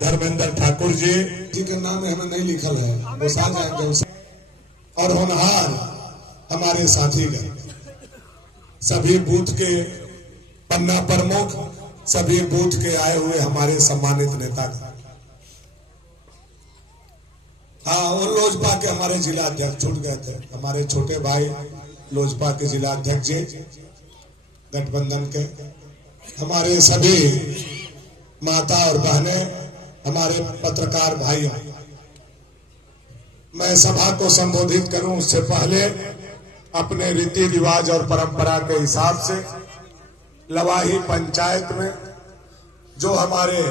धर्मेंद्र ठाकुर जी के नाम हमें नहीं लिखल है, वो साथ जाएंगे उसे। और होनहार हमारे साथीगण, सभी बूथ के पन्ना प्रमुख, सभी बूथ के आए हुए हमारे सम्मानित नेता। हाँ, वो लोजपा के हमारे जिला अध्यक्ष छूट गए थे, हमारे छोटे भाई लोजपा के जिला अध्यक्ष जी गठबंधन के, हमारे सभी माता और बहनें, हमारे पत्रकार भाइयों। मैं सभा को संबोधित करूं उससे पहले अपने रीति रिवाज और परंपरा के हिसाब से लवाही पंचायत में जो हमारे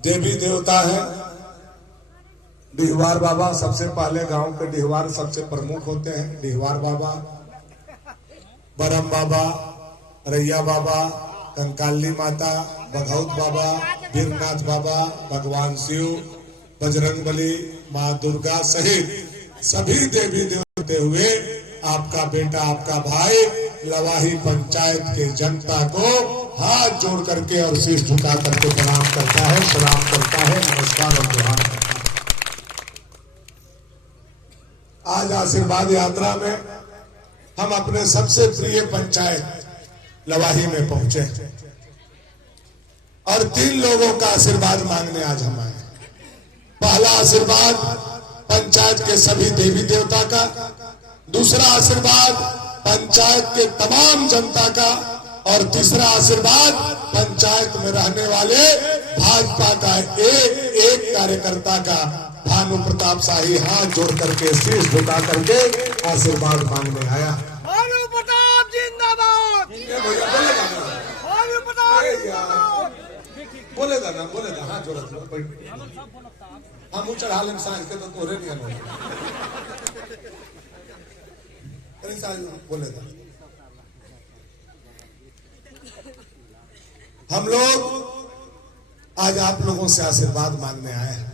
देवी देवता हैं, डिहवार बाबा, सबसे पहले गांव के डिहवार सबसे प्रमुख होते हैं। डिहवार बाबा, बरम बाबा, रैया बाबा, कंकाली माता, बघौत बाबा, वीरनाथ बाबा, भगवान शिव, बजरंगबली, माँ दुर्गा सहित सभी देवी देवते हुए आपका बेटा, आपका भाई लवाही पंचायत के जनता को हाथ जोड़ करके और शीश झुका करके प्रणाम करता है, सलाम करता है, नमस्कार और जोहार करता है। आज आशीर्वाद यात्रा में हम अपने सबसे प्रिय पंचायत लवाही में पहुंचे और 3 लोगों का आशीर्वाद मांगने आज हम आए। पहला आशीर्वाद पंचायत के सभी देवी देवता का, दूसरा आशीर्वाद पंचायत के तमाम जनता का, और तीसरा आशीर्वाद पंचायत में रहने वाले भाजपा का एक कार्यकर्ता का। भानु प्रताप शाही हाथ जोड़ करके शीश झुका करके आशीर्वाद मांगने आया। भानु प्रताप जिंदाबाद। भानु प्रताप बोलेगा ना, बोलेगा, हाथ जोड़ा हम चढ़ा लें सांझ के तो तोरे नहीं बोलेगा। हम लोग आज आप लोगों से आशीर्वाद मांगने आए हैं।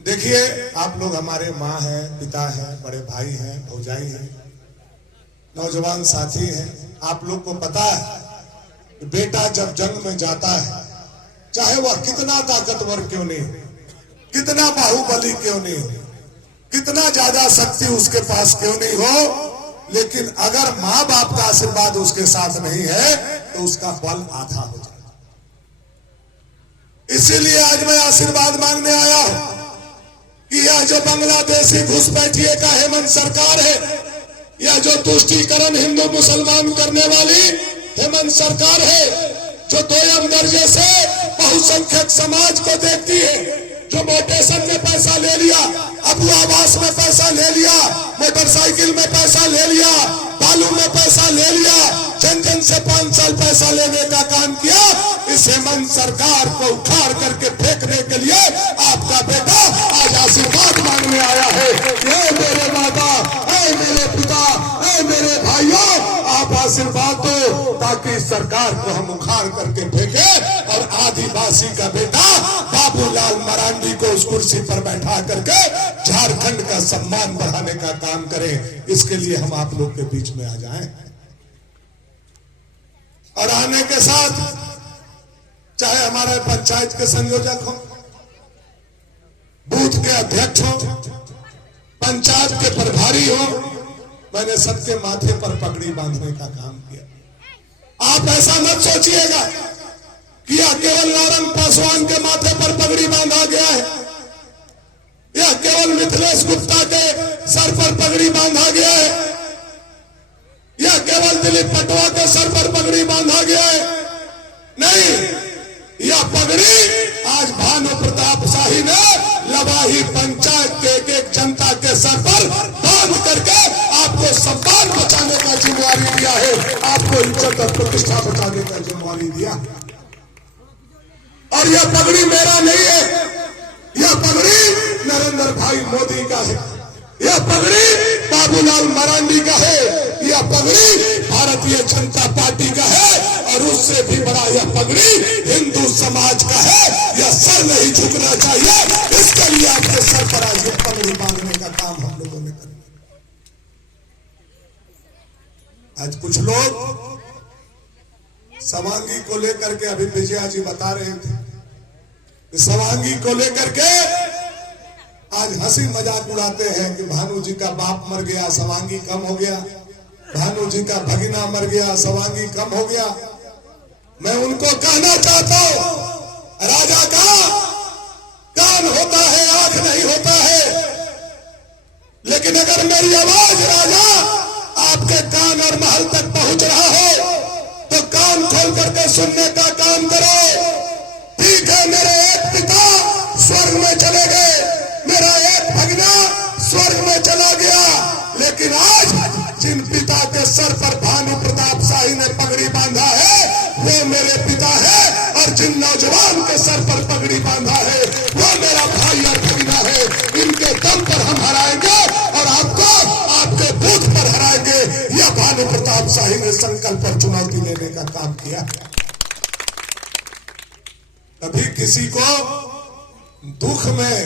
देखिए, आप लोग हमारे माँ हैं, पिता हैं, बड़े भाई हैं, भौजाई हैं, नौजवान साथी हैं। आप लोग को पता है बेटा जब जंग में जाता है, चाहे वह कितना ताकतवर क्यों नहीं, कितना बाहुबली क्यों नहीं, कितना ज्यादा शक्ति उसके पास क्यों नहीं हो, लेकिन अगर माँ बाप का आशीर्वाद उसके साथ नहीं है तो उसका बल आधा हो जाता। इसीलिए आज मैं आशीर्वाद मांगने आया हूं कि यह जो बांग्लादेशी घुसपैठिए का हेमंत सरकार है, यह जो तुष्टीकरण हिंदू मुसलमान करने वाली हेमंत सरकार है, जो 2 दर्जे से बहुसंख्यक समाज को देखती है, जो मोटेशन में पैसा ले लिया, अबू आवास में पैसा ले लिया, मोटरसाइकिल में पैसा ले लिया, बालू में पैसा ले लिया, जन जन से 5 साल पैसा लेने का काम किया, इस हेमंत सरकार को उखाड़ करके फेंकने के लिए आपका बेटा आज आशीर्वाद मांगने आया है। ये मेरे माता, ऐ मेरे पिता, ऐ मेरे भाइयों, आप आशीर्वाद दो ताकि इस सरकार को हम उखाड़ करके फेंके और आदिवासी का बेटा बाबूलाल मरांडी को उस कुर्सी पर बैठा करके झारखंड का सम्मान बढ़ाने का काम करें। इसके लिए हम आप लोग के बीच में आ जाएं और आने के साथ चाहे हमारे पंचायत के संयोजक हो, बूथ के अध्यक्ष हो, पंचायत के प्रभारी हो, मैंने सबके माथे पर पगड़ी बांधने का काम किया। आप ऐसा मत सोचिएगा कि यह केवल नारायण पासवान के माथे पर पगड़ी बांधा गया है, यह केवल मिथिलेश गुप्ता के सर पर पगड़ी बांधा गया है, यह केवल दिलीप पटवा के सर पर पगड़ी बांधा गया है। नहीं, यह पगड़ी आज भानु प्रताप शाही ने लवाही पंचायत के एक जनता के सर पर बांध करके आपको सम्मान बचाने का जिम्मेवारी दिया है, आपको इज्जत और प्रतिष्ठा बचाने का जिम्मेवारी दिया। और यह पगड़ी मेरा नहीं है, यह पगड़ी नरेंद्र भाई मोदी का है, यह पगड़ी बाबूलाल मरांडी का है, यह पगड़ी भारतीय जनता पार्टी का है, और उससे भी बड़ा यह पगड़ी हिंदू समाज का है। यह सर नहीं झुकना चाहिए, इसके लिए आपके सर पर आज यह पगड़ी बांधने का काम हम लोगों ने करना। आज कुछ लोग समांगी को लेकर के अभी विजया जी बता रहे थे सवांगी को लेकर के आज हंसी मजाक उड़ाते हैं कि भानु जी का बाप मर गया, सवांगी कम हो गया, भानु जी का भगना मर गया, सवांगी कम हो गया। मैं उनको कहना चाहता हूं, राजा का कान होता है, आंख नहीं होता है, लेकिन अगर मेरी आवाज राजा आपके कान और महल तक पहुंच रहा हो तो कान खोल करके सुनने का काम करो। ठीक है, मेरे एक पिता स्वर्ग में चले गए, मेरा एक भगना स्वर्ग में चला गया, लेकिन आज जिन पिता के सर पर भानु प्रताप शाही ने पगड़ी बांधा है वो मेरे पिता है, और जिन नौजवान के सर पर पगड़ी बांधा है वो मेरा भाई और भगना है। इनके दम पर हम हराएंगे और आपको आपके बूथ पर हराएंगे। यह भानु प्रताप शाही ने संकल्प पर चुनौती लेने का काम किया। कभी किसी को दुख में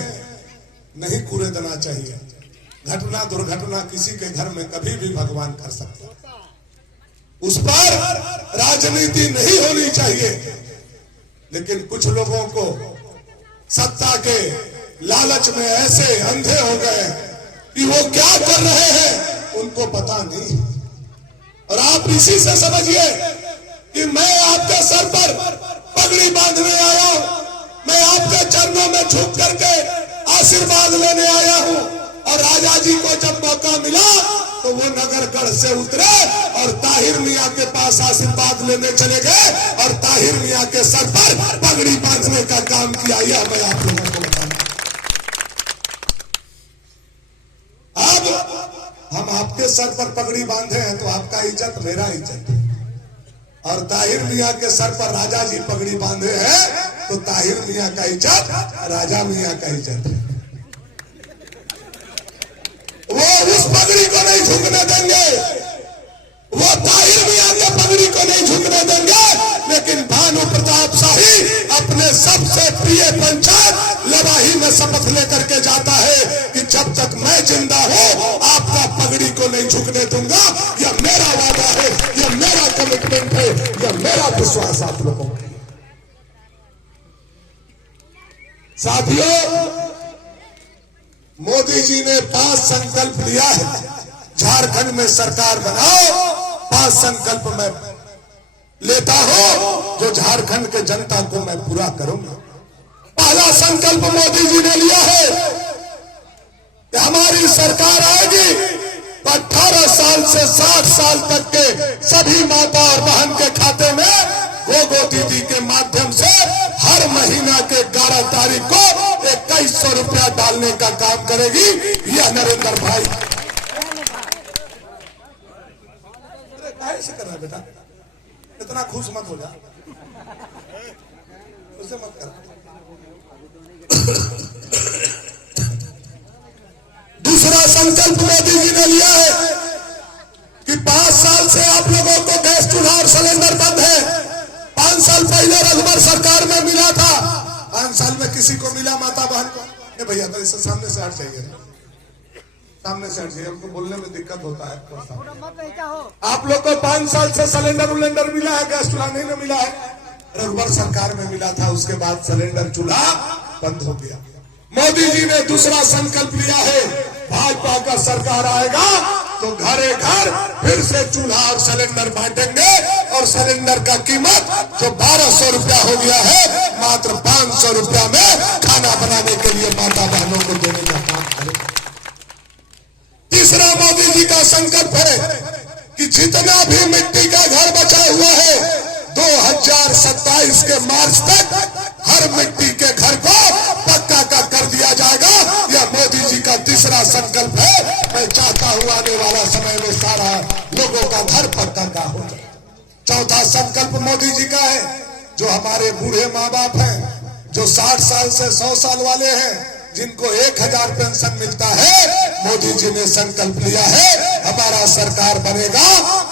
नहीं कूरे देना चाहिए। घटना दुर्घटना किसी के घर में कभी भी भगवान कर सकता है, उस पर राजनीति नहीं होनी चाहिए। लेकिन कुछ लोगों को सत्ता के लालच में ऐसे अंधे हो गए कि वो क्या कर रहे हैं उनको पता नहीं। और आप इसी से समझिए कि मैं आपके सर पर पगड़ी बांधने आया हूं, मैं आपके चरणों में झुक करके आशीर्वाद लेने आया हूं। और राजा जी को जब मौका मिला तो वो नगरगढ़ से उतरे और ताहिर मियां के पास आशीर्वाद लेने चले गए और ताहिर मियां के सर पर पगड़ी बांधने का काम किया। यह मैं आप लोगों को बताना। अब हम आपके सर पर पगड़ी बांधे हैं तो आपका इज्जत मेरा इज्जत, और ताहिर मियां के सर पर राजा जी पगड़ी बांधे हैं तो ताहिर मियां का इज्जत राजा मियां का इज्जत है। वो उस पगड़ी को नहीं झुकने देंगे, वो ताहिर मियां के पगड़ी को नहीं झुकने देंगे। लेकिन भानु प्रताप शाही अपने सबसे प्रिय पंचायत लवाही में शपथ लेकर के जाता है कि जब तक मैं जिंदा हूं आपका पगड़ी को नहीं झुकने दूंगा। यह मेरा वादा है, यह मेरा कमिटमेंट है, यह मेरा विश्वास आप लोगों का। साथियों, मोदी जी ने 5 संकल्प लिया है, झारखंड में सरकार बनाओ। 5 संकल्प मैं लेता हूं जो झारखंड के जनता को मैं पूरा करूंगा। पहला संकल्प मोदी जी ने लिया है कि हमारी सरकार आएगी तो 18 साल से 60 साल तक के सभी माता और बहन के खाते में गोगो दीदी के माध्यम से हर महीना के 11 तारीख को 2100 रुपया डालने का काम करेगी। यह नरेंद्र भाई कैसे कर रहा है बेटा, इतना खुश मत हो जा, उसे मत कर। दूसरा संकल्प मोदी जी ने लिया है कि 5 साल से आप लोगों को गैस चूल्हा और सिलेंडर बंद है। 5 साल पहले रघुवर सरकार में मिला था, 5 साल में किसी को मिला माता बहन को? नहीं भैया, तो इससे सामने से हट जाइए, सामने से हट जाइए, हमको बोलने में दिक्कत होता है। आप लोग को 5 साल से सिलेंडर उलेंडर मिला है, गैस चूल्हा नहीं मिला है। रघुवर सरकार में मिला था, उसके बाद सिलेंडर चूल्हा बंद हो गया। मोदी जी ने दूसरा संकल्प लिया है, भाजपा का सरकार आएगा तो घरे घर फिर से चूल्हा और सिलेंडर बांटेंगे, और सिलेंडर का कीमत जो 1200 रुपया हो गया है मात्र 500 रुपया में खाना बनाने के लिए माता बहनों को देने का काम करेगा। तीसरा मोदी जी का संकल्प है कि जितना भी मिट्टी का घर बचा हुआ है 2027 के मार्च तक हर मिट्टी के घर को पक्का का कर दिया जाएगा। यह मोदी जी का तीसरा संकल्प है। मैं चाहता हूं आने वाला समय में सारा लोगों का घर पक्का का हो जाए। चौथा संकल्प मोदी जी का है, जो हमारे बूढ़े माँ बाप हैं, जो 60 साल से 100 साल वाले हैं, जिनको 1000 पेंशन मिलता है, मोदी जी ने संकल्प लिया है हमारा सरकार बनेगा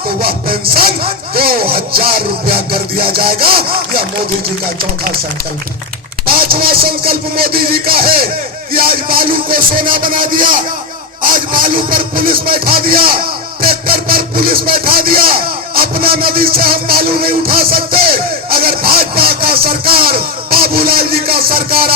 तो वह पेंशन 2000 रुपया कर दिया जाएगा। यह मोदी जी का चौथा संकल्प है। पांचवा संकल्प मोदी जी का है कि आज बालू को सोना बना दिया, आज बालू पर पुलिस बैठा दिया, ट्रैक्टर पर पुलिस बैठा दिया। अपना नदी से हम बालू नहीं उठा सकते। अगर भाजपा का सरकार, बाबूलाल जी का सरकार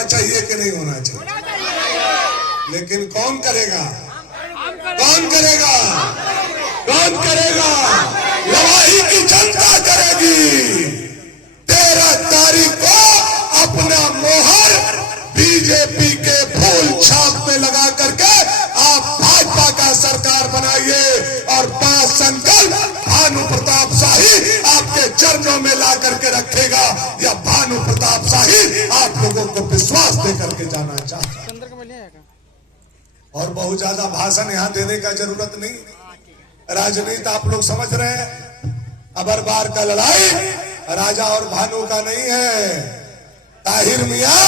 होना चाहिए कि नहीं होना चाहिए? लेकिन कौन करेगा? कौन करेगा? कौन करेगा? लड़ाई की जनता करेगी। 13 तारीख को अपना मोहर बीजेपी के फूल छाप में लगा करके आप भाजपा का सरकार बनाइए और 5 संकल्प भानु प्रताप शाही आपके चरणों में ला करके रखेगा। या भानु प्रताप शाही आप लोगों को विश्वास दे करके जाना चाहता है। और बहुत ज्यादा भाषण यहाँ देने का जरूरत नहीं। राजनीति आप लोग समझ रहे हैं। अबरबार का लड़ाई राजा और भानु का नहीं है, ताहिर मियां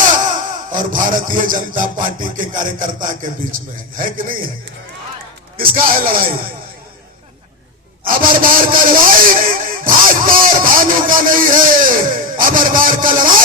और भारतीय जनता पार्टी के कार्यकर्ता के बीच में है कि नहीं है? किसका है लड़ाई? अबरबार का लड़ाई भाजपा और भानु का नहीं है। अबरबार का लड़ाई